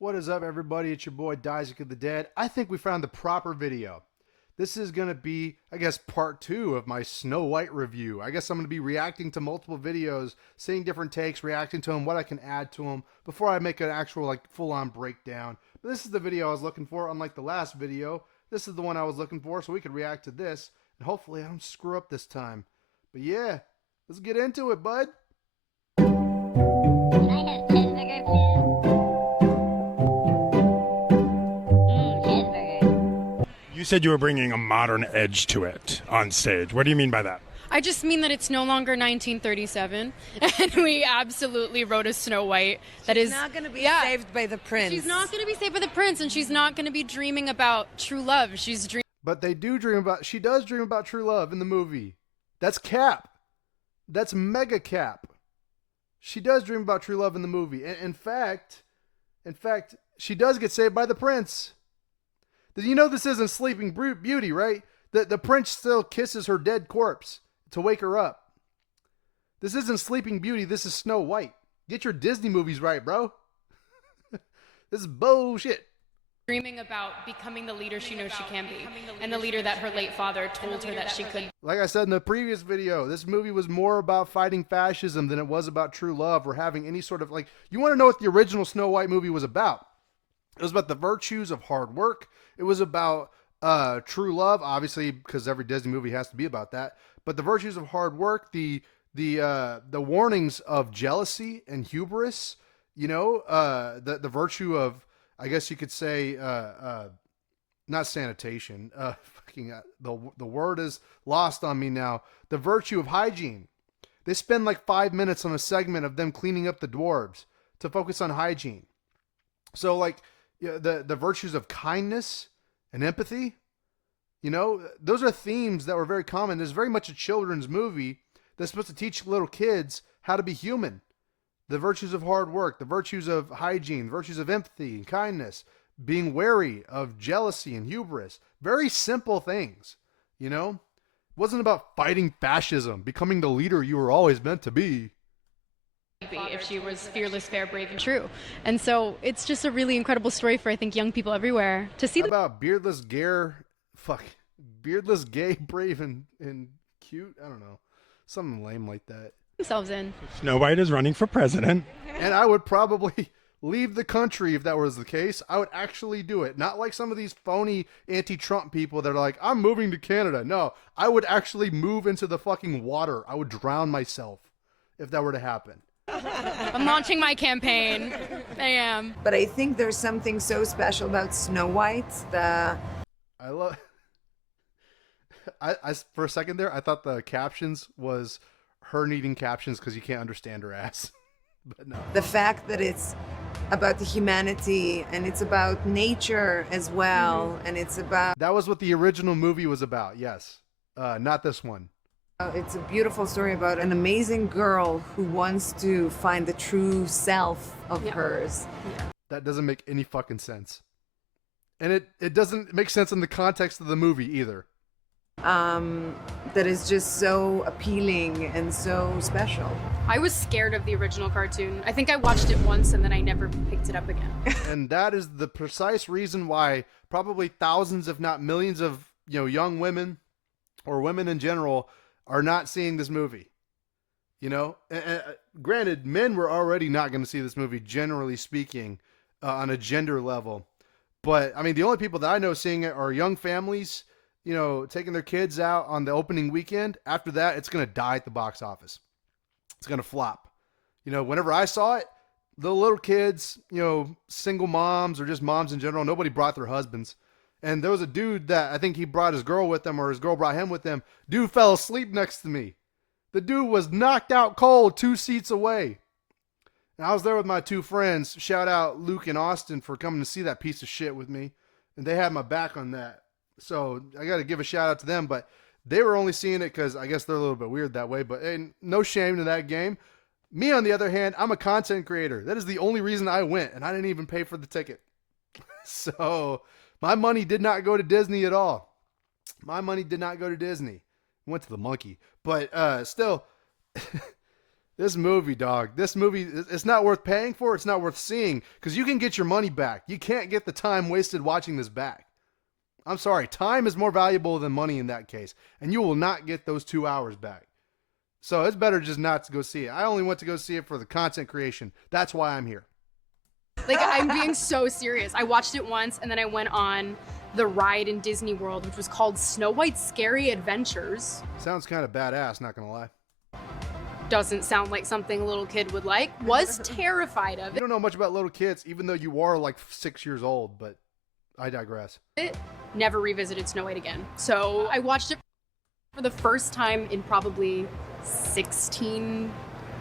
What is up, everybody? It's your boy, Dizek of the Dead. I think we found the proper video. This is going to be, I guess, part 2 of my Snow White review. I guess I'm going to be reacting to multiple videos, seeing different takes, reacting to them, what I can add to them, before I make an actual, full-on breakdown. But this is the video I was looking for, unlike the last video. This is the one I was looking for, so we could react to this, and hopefully I don't screw up this time. But yeah, let's get into it, bud. Can I have cheeseburger, please? Cheeseburger. You said you were bringing a modern edge to it on stage. What do you mean by that? I just mean that it's no longer 1937, and we absolutely wrote a Snow White that is She's not going to be yeah. saved by the prince. She's not going to be saved by the prince, and she's not going to be dreaming about true love. She's dreaming. But they do dream about, she does dream about true love in the movie. That's Cap. That's mega Cap. She does dream about true love in the movie. In fact, she does get saved by the prince. Did you know this isn't Sleeping Beauty, right? The prince still kisses her dead corpse to wake her up. This isn't Sleeping Beauty. This is Snow White. Get your Disney movies right, bro. This is bullshit. Dreaming about becoming the leader she knows she can be, and the leader that her late father told her that she could. Like I said in the previous video, this movie was more about fighting fascism than it was about true love or having any sort of, you want to know what the original Snow White movie was about? It was about the virtues of hard work. It was about true love, obviously, because every Disney movie has to be about that. But the virtues of hard work, the warnings of jealousy and hubris, the virtue of, I guess you could say, not sanitation. The word is lost on me now. The virtue of hygiene. They spend like 5 minutes on a segment of them cleaning up the dwarves to focus on hygiene. So the virtues of kindness and empathy, those are themes that were very common. There's very much a children's movie that's supposed to teach little kids how to be human. The virtues of hard work, the virtues of hygiene, virtues of empathy and kindness, being wary of jealousy and hubris. Very simple things, It wasn't about fighting fascism, becoming the leader you were always meant to be. If she was fearless, fair, brave, and true. And so it's just a really incredible story for, I think, young people everywhere to see. How about beardless, gay, brave, and cute? I don't know. Something lame like that. Themselves in. Snow White is running for president. And I would probably leave the country if that was the case. I would actually do it. Not like some of these phony anti-Trump people that are like, I'm moving to Canada. No, I would actually move into the fucking water. I would drown myself if that were to happen. I'm launching my campaign. I am. But I think there's something so special about Snow White. I for a second there, I thought the captions was her needing captions because you can't understand her ass. But no. The fact that it's about the humanity and it's about nature as well, and it's about That was what the original movie was about, yes. Not this one. it's a beautiful story about an amazing girl who wants to find the true self of hers. That doesn't make any fucking sense. And it doesn't make sense in the context of the movie either. That is just so appealing and so special. I was scared of the original cartoon. I think I watched it once and then I never picked it up again. And that is the precise reason why probably thousands, if not millions of, young women or women in general are not seeing this movie. Granted, men were already not going to see this movie, generally speaking, on a gender level. But I mean, the only people that I know seeing it are young families, taking their kids out on the opening weekend. After that, it's going to die at the box office. It's going to flop. Whenever I saw it, the little kids, single moms or just moms in general, nobody brought their husbands. And there was a dude that I think he brought his girl with him or his girl brought him with him. Dude fell asleep next to me. The dude was knocked out cold 2 seats away. And I was there with my 2 friends. Shout out Luke and Austin for coming to see that piece of shit with me. And they had my back on that. So I got to give a shout out to them, but they were only seeing it because I guess they're a little bit weird that way, but no shame to that game. Me, on the other hand, I'm a content creator. That is the only reason I went, and I didn't even pay for the ticket. So my money did not go to Disney at all. My money did not go to Disney. It went to the monkey. But still, This movie, dog. This movie, it's not worth paying for. It's not worth seeing because you can get your money back. You can't get the time wasted watching this back. I'm sorry. Time is more valuable than money in that case, and you will not get those 2 hours back. So it's better just not to go see it. I only went to go see it for the content creation. That's why I'm here. Like, I'm being so serious. I watched it once, and then I went on the ride in Disney World, which was called Snow White's Scary Adventures. Sounds kind of badass, not gonna lie. Doesn't sound like something a little kid would like. Was terrified of You don't know much about little kids, even though you are like 6 years old, but I digress. it. Never revisited Snow White again. So I watched it for the first time in probably 16,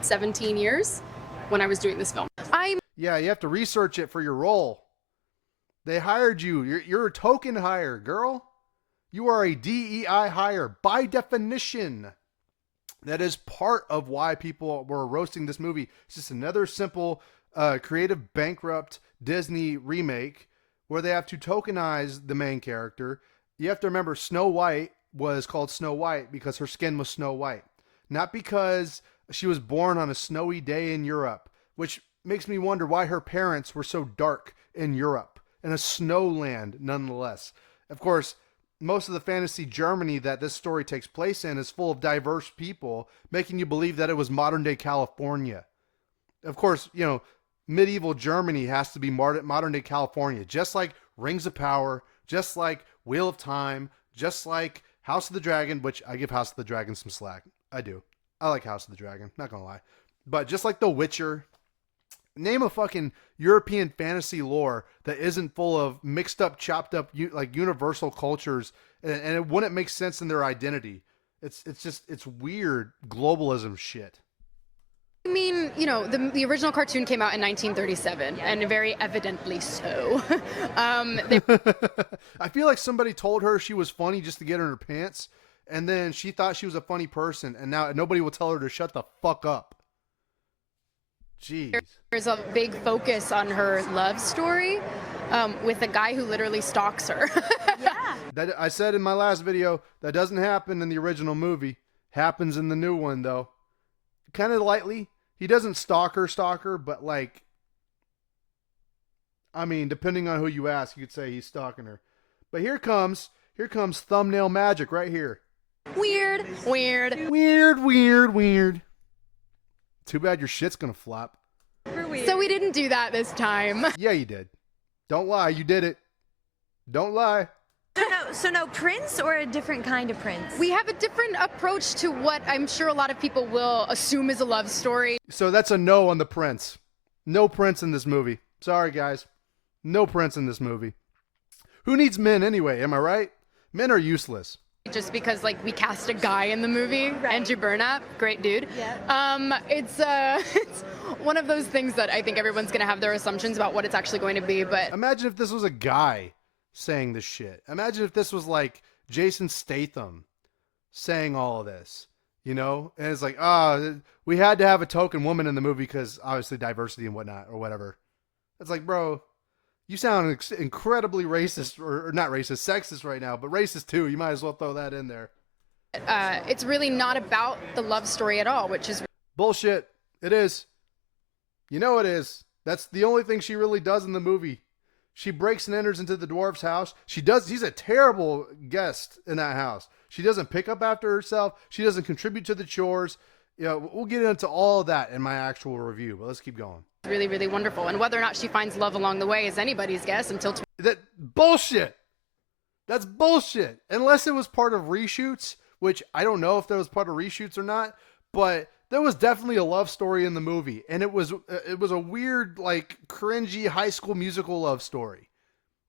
17 years when I was doing this film. Yeah, you have to research it for your role. They hired you. You're a token hire, girl. You are a DEI hire by definition. That is part of why people were roasting this movie. It's just another simple, creative bankrupt Disney remake where they have to tokenize the main character. You have to remember Snow White was called Snow White because her skin was snow white, not because she was born on a snowy day in Europe, which makes me wonder why her parents were so dark in Europe, in a snowland nonetheless. Of course, most of the fantasy Germany that this story takes place in is full of diverse people, making you believe that it was modern day California. Of course, you know, medieval Germany has to be modern day California, just like Rings of Power, just like Wheel of Time, just like House of the Dragon, which I give House of the Dragon some slack. I do. I like House of the Dragon, not gonna lie. But just like The Witcher, name a fucking European fantasy lore that isn't full of mixed up, chopped up, like universal cultures, and it wouldn't make sense in their identity. It's weird globalism shit. I mean, you know, the original cartoon came out in 1937, and very evidently so. I feel like somebody told her she was funny just to get her in her pants, and then she thought she was a funny person, and now nobody will tell her to shut the fuck up. Jeez. There's a big focus on her love story with a guy who literally stalks her. That I said in my last video, that doesn't happen in the original movie. Happens in the new one, though. Kind of lightly. He doesn't stalk her, but like, I mean, depending on who you ask, you could say he's stalking her. But here comes thumbnail magic right here. Weird. Weird. Too bad your shit's gonna flop. So we didn't do that this time. Yeah, you did. Don't lie, you did it. Don't lie. So no prince or a different kind of prince? We have a different approach to what I'm sure a lot of people will assume is a love story. So that's a no on the prince. No prince in this movie. Sorry, guys. No prince in this movie. Who needs men anyway? Am I right? Men are useless. Just because, like, we cast a guy in the movie, right. Andrew Burnap, great dude. Yeah. It's one of those things that I think everyone's going to have their assumptions about what it's actually going to be, but... Imagine if this was a guy saying this shit. Imagine if this was, like, Jason Statham saying all of this, you know? And it's like, we had to have a token woman in the movie because, obviously, diversity and whatnot, or whatever. It's like, bro... You sound incredibly racist, or not racist, sexist right now, but racist too. You might as well throw that in there. It's really not about the love story at all, which is... Bullshit. It is. You know it is. That's the only thing she really does in the movie. She breaks and enters into the dwarf's house. He's a terrible guest in that house. She doesn't pick up after herself. She doesn't contribute to the chores. You know, we'll get into all of that in my actual review, but let's keep going. Really, really wonderful. And whether or not she finds love along the way is anybody's guess until... That bullshit. That's bullshit. Unless it was part of reshoots, which I don't know if that was part of reshoots or not, but there was definitely a love story in the movie. And it was a weird, like, cringy High School Musical love story.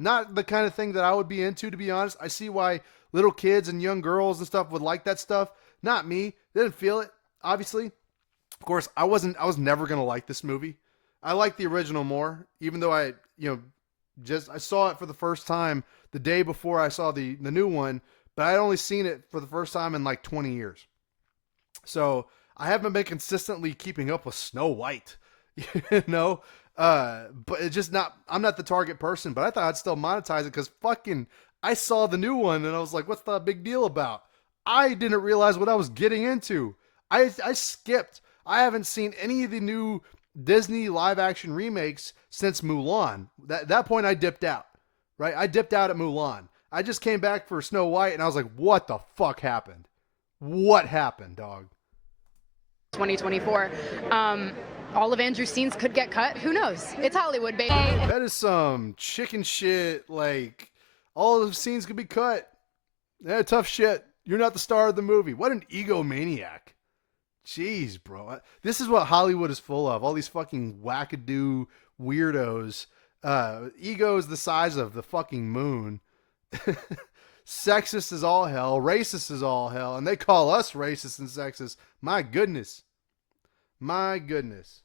Not the kind of thing that I would be into, to be honest. I see why little kids and young girls and stuff would like that stuff. Not me. Didn't feel it, obviously. Of course, I was never going to like this movie. I like the original more, even though I saw it for the first time the day before I saw the new one, but I'd only seen it for the first time in like 20 years. So I haven't been consistently keeping up with Snow White, you know? But it's just I'm not the target person, but I thought I'd still monetize it because fucking I saw the new one and I was like, what's the big deal about? I didn't realize what I was getting into. I skipped I haven't seen any of the new Disney live action remakes since Mulan. That point I dipped out. Right? I dipped out at Mulan. I just came back for Snow White and I was like, what the fuck happened? What happened, dog? 2024. All of Andrew scenes could get cut. Who knows? It's Hollywood, baby. That is some chicken shit. Like, all the scenes could be cut. Yeah, tough shit. You're not the star of the movie. What an egomaniac. Jeez, bro. This is what Hollywood is full of. All these fucking wackadoo weirdos. Egos the size of the fucking moon. Sexist is all hell. Racist is all hell. And they call us racist and sexist. My goodness. My goodness.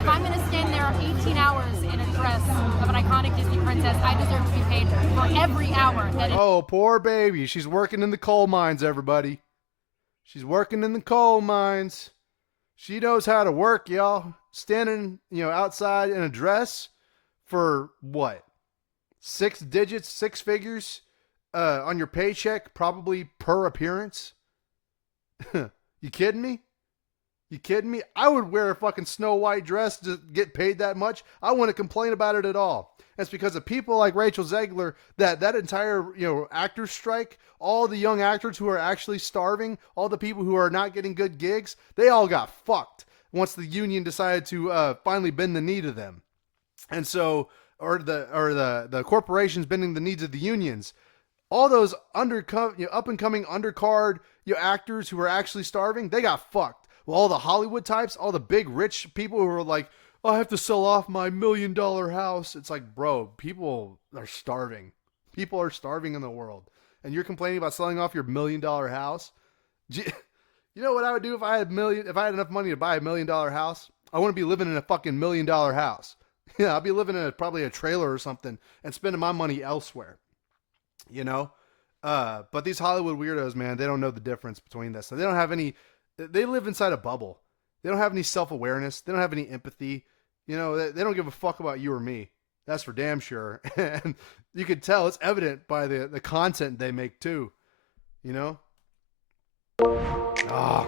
If I'm going to stand there 18 hours in a dress of an iconic Disney princess, I deserve to be paid for every hour that Oh, poor baby. She's working in the coal mines, everybody. She's working in the coal mines. She knows how to work, y'all. Standing, outside in a dress for what? 6 digits, 6 figures on your paycheck, probably per appearance. You kidding me? You kidding me? I would wear a fucking Snow White dress to get paid that much. I wouldn't complain about it at all. It's because of people like Rachel Zegler that entire, actors strike, all the young actors who are actually starving, all the people who are not getting good gigs, they all got fucked once the union decided to finally bend the knee to them. And so, or the corporations bending the knees of the unions. All those up and coming undercard actors who are actually starving, they got fucked. Well, all the Hollywood types, all the big rich people who are like, oh, I have to sell off my $1 million house. It's like, bro, people are starving. People are starving in the world. And you're complaining about selling off your $1 million house? You know what I would do if I had enough money to buy $1 million house? I wouldn't be living in a fucking $1 million house. Yeah, I'd be living in probably a trailer or something and spending my money elsewhere. But these Hollywood weirdos, man, they don't know the difference between this. So they don't have any. They live inside a bubble. They don't have any self-awareness. They don't have any empathy. They don't give a fuck about you or me. That's for damn sure. And you could tell it's evident by the content they make too. Ah.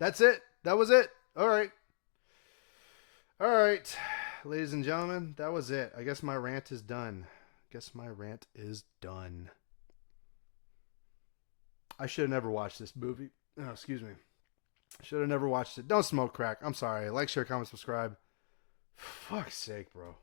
That's it. That was it. All right. Ladies and gentlemen, that was it. I guess my rant is done. I should have never watched this movie. Oh, excuse me. Should have never watched it. Don't smoke crack. I'm sorry. Like, share, comment, subscribe. Fuck's sake, bro.